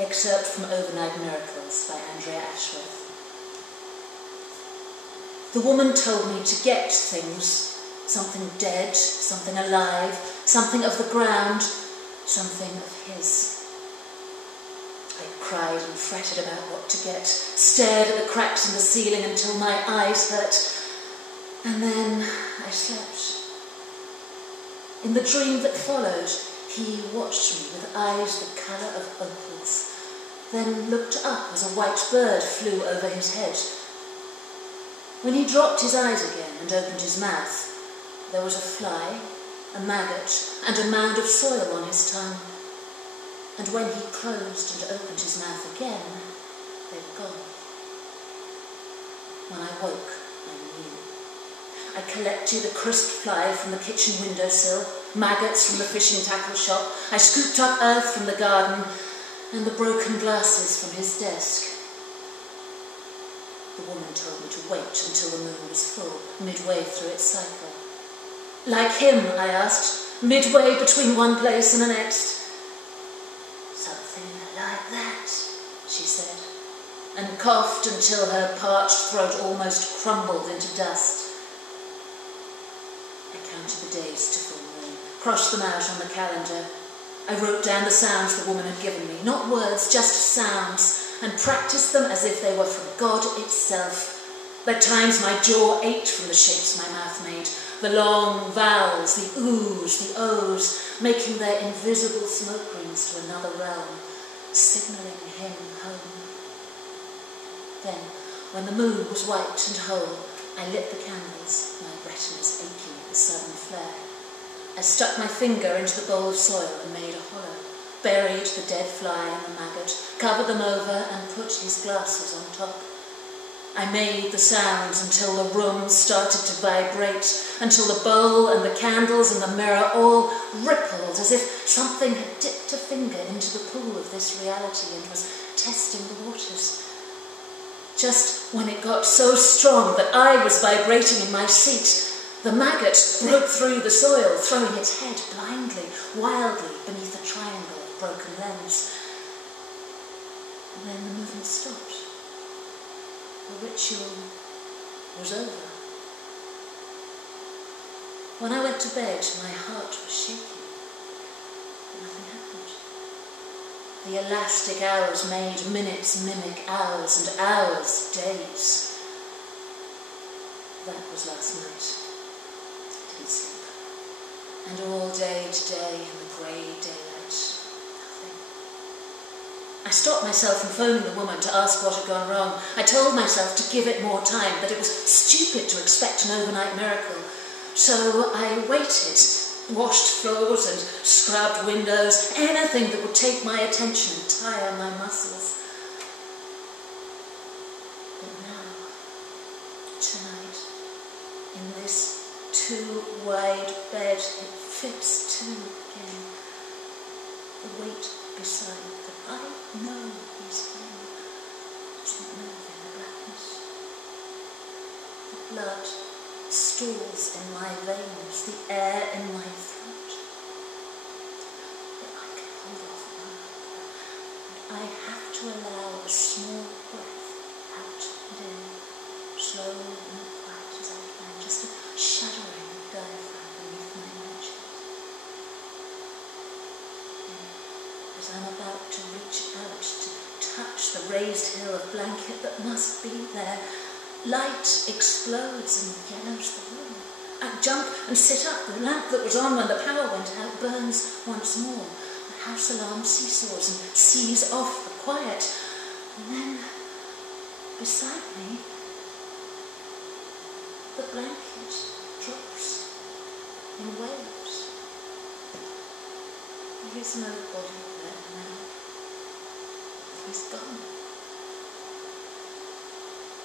Excerpt from Overnight Miracles by AJ Ashworth. The woman told me to get things, something dead, something alive, something of the ground, something of his. I cried and fretted about what to get, stared at the cracks in the ceiling until my eyes hurt, and then I slept. In the dream that followed, he watched me with eyes the colour of opals, then looked up as a white bird flew over his head. When he dropped his eyes again and opened his mouth, there was a fly, a maggot, and a mound of soil on his tongue. And when he closed and opened his mouth again, they were gone. When I woke, I knew. I collected a crisp fly from the kitchen windowsill, maggots from the fishing tackle shop. I scooped up earth from the garden and the broken glasses from his desk. The woman told me to wait until the moon was full, midway through its cycle. Like him, I asked, midway between one place and the next. Something like that, she said, and coughed until her parched throat almost crumbled into dust. I counted the days to full moon, crossed them out on the calendar. I wrote down the sounds the woman had given me, not words, just sounds, and practiced them as if they were from God itself. At times my jaw ached from the shapes my mouth made, the long vowels, the oohs, the ohs, making their invisible smoke rings to another realm, signalling him home. Then, when the moon was white and whole, I lit the candles, my retinas aching at the sudden flare. I stuck my finger into the bowl of soil and made a hollow, buried the dead fly and the maggot, covered them over and put his glasses on top. I made the sounds until the room started to vibrate, until the bowl and the candles and the mirror all rippled as if something had dipped a finger into the pool of this reality and was testing the waters. Just when it got so strong that I was vibrating in my seat, the maggot broke through the soil, throwing its head blindly, wildly beneath a triangle of broken lens. And then the movement stopped. The ritual was over. When I went to bed, my heart was shaking, but nothing happened. The elastic hours made minutes mimic hours and hours days. That was last night. I didn't sleep. And all day today in the grey daylight, nothing. I stopped myself from phoning the woman to ask what had gone wrong. I told myself to give it more time, that it was stupid to expect an overnight miracle. So I waited, washed floors and scrubbed windows, anything that would take my attention and tire my muscles. But now, tonight, in this too-wide bed, it fits too again. The weight beside that I know he's here doesn't move in the blackness. The blood stools in my veins, the air in my throat. But I can hold off one and I have to allow a small breath out and in, slow and quiet as I can, just a shuddering diaphragm beneath my nose. As I'm about to reach out to touch the raised hill of blanket that must be there, light explodes and yellows the room. I jump and sit up. The lamp that was on when the power went out burns once more. The house alarm seesaws and sees off the quiet. And then, beside me, the blanket drops in waves. There is no body there now. He's gone.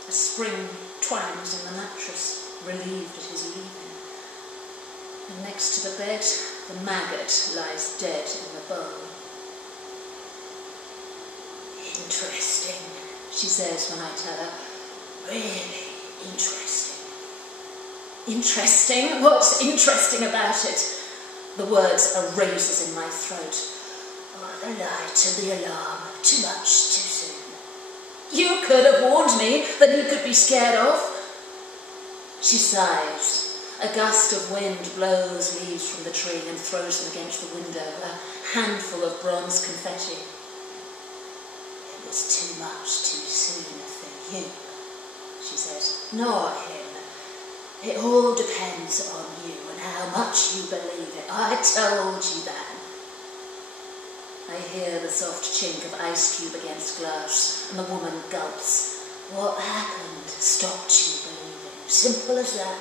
A spring twangs in the mattress, relieved at his leaving. And next to the bed, the maggot lies dead in the bowl. Interesting, she says when I tell her. Really interesting. Interesting? What's interesting about it? The words are razors in my throat. Oh, the light and the alarm. Too much, too soon. You could have warned me that he could be scared of. She sighs. A gust of wind blows leaves from the tree and throws them against the window, a handful of bronze confetti. It was too much too soon for you, she says. Not him. It all depends on you and how much you believe it. I told you that. I hear the soft chink of ice cube against glass, and the woman gulps. What happened stopped you believing. Simple as that.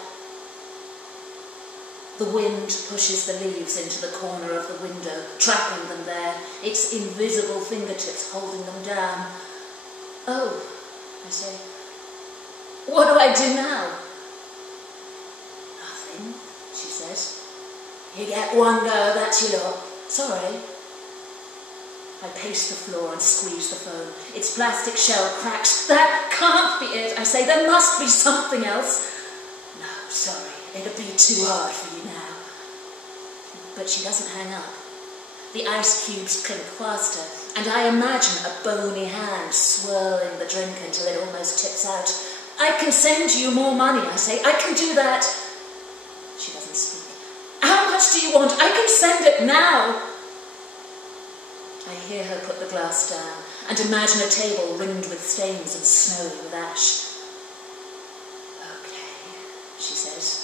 The wind pushes the leaves into the corner of the window, trapping them there, its invisible fingertips holding them down. Oh, I say. What do I do now? Nothing, she says. You get one go, that's your lot. Sorry. I pace the floor and squeeze the phone. Its plastic shell cracks. That can't be it, I say. There must be something else. No, sorry. It'll be too hard for you now. But she doesn't hang up. The ice cubes clink faster, and I imagine a bony hand swirling the drink until it almost tips out. I can send you more money, I say. I can do that. She doesn't speak. How much do you want? I can send it now. I hear her put the glass down and imagine a table ringed with stains and snowy with ash. Okay, she says.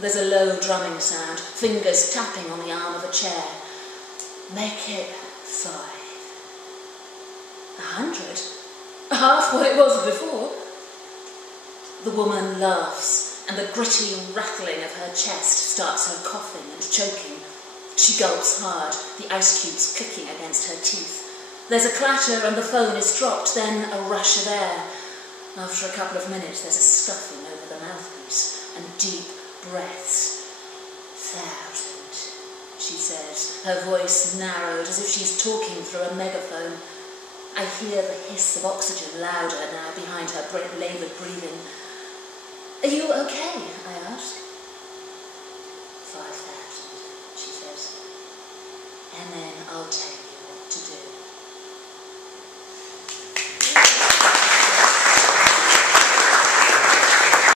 There's a low drumming sound, fingers tapping on the arm of a chair. Make it 5. 100? Half what it was before. The woman laughs, and the gritty rattling of her chest starts her coughing and choking. She gulps hard, the ice cubes clicking against her teeth. There's a clatter and the phone is dropped, then a rush of air. After a couple of minutes, there's a scuffing over the mouthpiece and deep breaths. 1,000, she says, her voice narrowed as if she's talking through a megaphone. I hear the hiss of oxygen louder now behind her laboured breathing. Are you okay? I ask. 5,000.